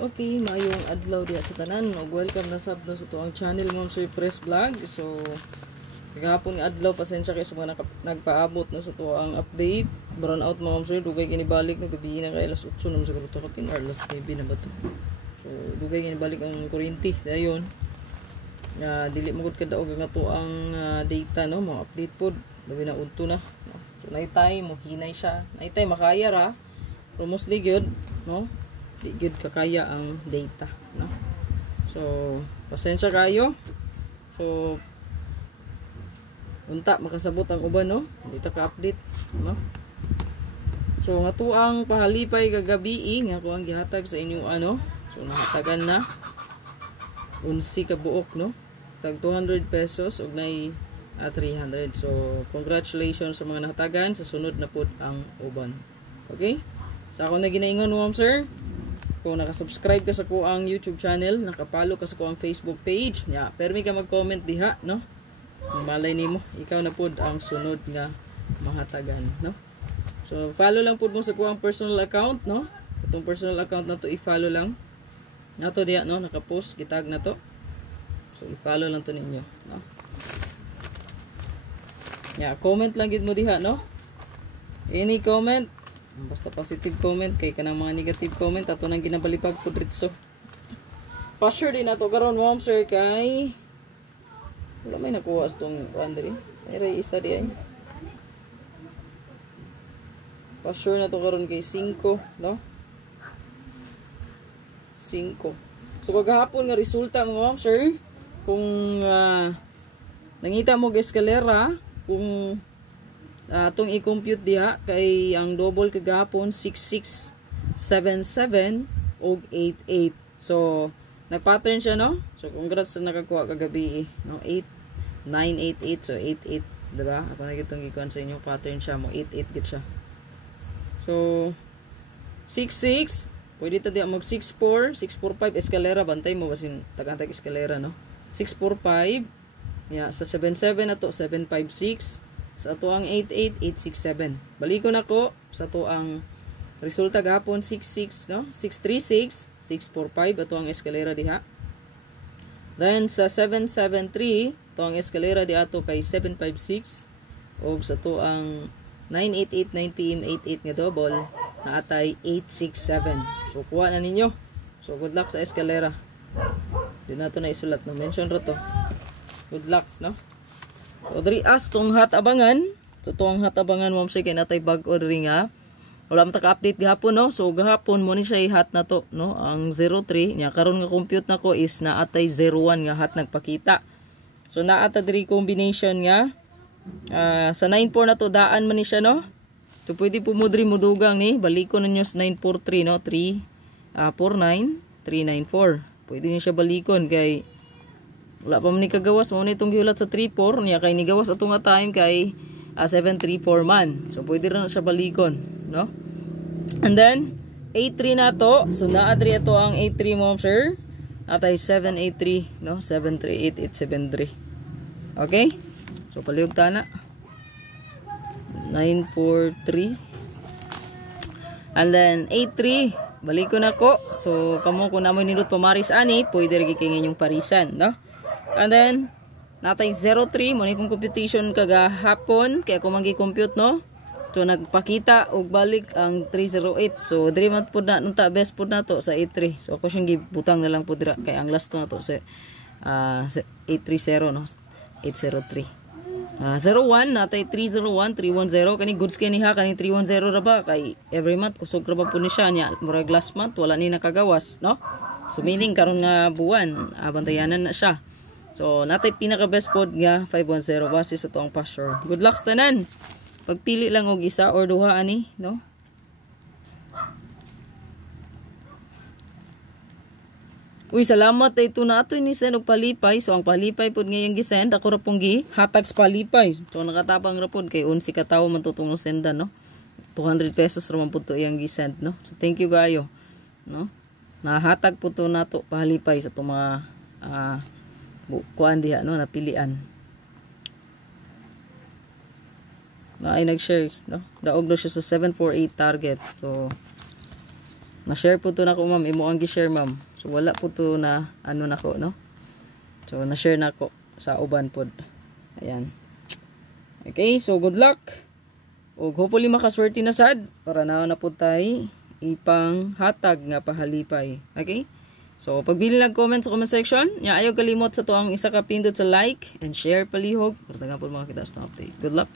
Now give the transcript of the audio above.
Okay, maayong adlaw diya sa tanan. Welcome na sabdo sa tuang channel Ma'am Sir Press Vlog. So, kagahapon nga adlaw, pasensya kayo sa mga nagpaabot no sa tuang update. Brown out Ma'am Sir, dugay kinibalik no gabi na kay alas 8 naman siguro to kapin or alas 9 na ba to. So, dugay kinibalik ang kuryente dayon. Dili mo gud kada og nga tuang data no, mga update pod. Labi na udto na. No? So, naitay mo hinay siya. Naitay makaya ra. Pero mostly good, no? Di good kakaya ang data, no? So, pasensya kayo. So, unta makasabot ang uban, no? Hindi ta ka-update, no? So, nga tuang pahalipay kagabi nga ko ang gihatag sa inyo ano. So, nahatagan na 11 ka buok, no? Tag 200 pesos ug nay 300. So, congratulations sa mga nahatagan. Sa sunod na pod ang uban. Okay? So, ako na ginaingon, Ma'am Sir. Kung nakasubscribe ka sa kuang YouTube channel, nakapalo ka sa kuang Facebook page, permi ka mag-comment diha, no? Malay nimo, ikaw na pod ang sunod nga mahatagan, no? So, follow lang pod mo sa kuang personal account, no? Itong personal account na to, i-follow lang. Nato diha, no? Nakapost, gitag na to. So, i-follow lang to ninyo, no? Comment lang gid mo diha, no? Any comment, basta positive comment kay kanang mga negative comment ato nang ginabalipag pud ritso. Pa-sure din ato karon Ma'am Sir kay wala may nakuha sa tong andri. Ay isa di ay. Pa-sure na to karon kay 5, no? 5. So kagahapon nga resulta mga Ma'am Sir, kung nangita mo eskalera, kung atong i-compute diha kay ang double kagapon 6677 og 88. So nag-pattern siya, no? So congrats sa nakakuha kagabi, no? 8988, so 88, diba? Ako na gitong gikuan sa inyo pattern siya mo 88 gid siya. So 66 pwede ta diha mag 64 645 eskalera, bantay mo basin tag-antay eskalera, no? 645 sa 77 na to 756 sa ato ang 88867. Baliko na ko sa ato ang resulta gahapon 66, no? 636, 645 ato ang eskalera diha. Then sa 773 ato ang eskalera di ato kay 756 og sa ato ang 988 9pm 88 nga double na atay 867. So kuha na ninyo. So good luck sa eskalera. Di na to na isulat, no? Mention ra to. Good luck, no? So, dari as tong hatabangan. So, tong hatabangan, Ma'am Sir, kay natay bag-o rin nga. Wala mo taka-update gahapon, no? So, gahapon mo ni siya hat na to, no? Ang 03. Nya, karon nga compute na ko is na atay 01 nga hat nagpakita. So, naata diri combination nga. Sa 94 na to, daan man ni siya, no? So, pwede po mo diri mudugang ni. Baliko na nyo sa 943, no? 349, 394. Pwede niyo siya balikon kay wala pa man ni kagawas mo ni itong giulat sa 34 niya kay nigawas atong nga time kay 734 man. So pwede ra na siya balikon, no? And then 83 na to. So naadri ato ang 83 Ma'am Sir. Atay 783, no? 738,873. Okay? So palihog tana. 943. And then 83 balikon ako. So kamo kun namoy nindot pamaris ani, pwede ra gikingin yung parisan, no? And then, natay 03, mo ni kong computation kagahapon, kaya kung magi-compute, no? So, nagpakita, og balik ang 308. So, 3 month po na, nunta, best po na to sa 83. So, ako siyang gibutang na lang po dira, kaya ang last to na to sa 830, no? 803. 01, natay 301, 310, kani goods kani ha, kani 310 ra ba, kay every month, kusog ra ba po ni siya, niya, murag last month, wala ni nakagawas, no? So, meaning, karon nga buwan, bantayanan na siya. So, natay pinaka best pod nga 510 base sa tuang pasture. Good luck sa tanan. Pagpili lang og isa or duha ani, no? Uy, salamat ito na ato ni send og palipay. So, ang palipay pod ngayong gisend ako ra pong gihatag sa palipay. So, nakatapang ra pod kay 11 ka tawo man tutong senda, no? 200 pesos ra man pud to iyang gisend, no? So, thank you kayo, no? Nahatag po to nato palipay sa to mga kuan diha, no, napilian na ay nag-share, no, daog na siya sa 748 target. So Na-share po to nako ma'am, imo ang gi-share ma'am. So wala po to na ano nako no. So na-share nako sa uban pod. Ayan. Okay, so good luck. Ug hopefully makaswerte na sad para na po tay ipang hatag nga pahalipay. Okay? So pagbili lang comment sa comment section, nya ayaw kalimot sa tuang isa ka pindot sa like and share palihog para taga po mga kita sa update. Good luck.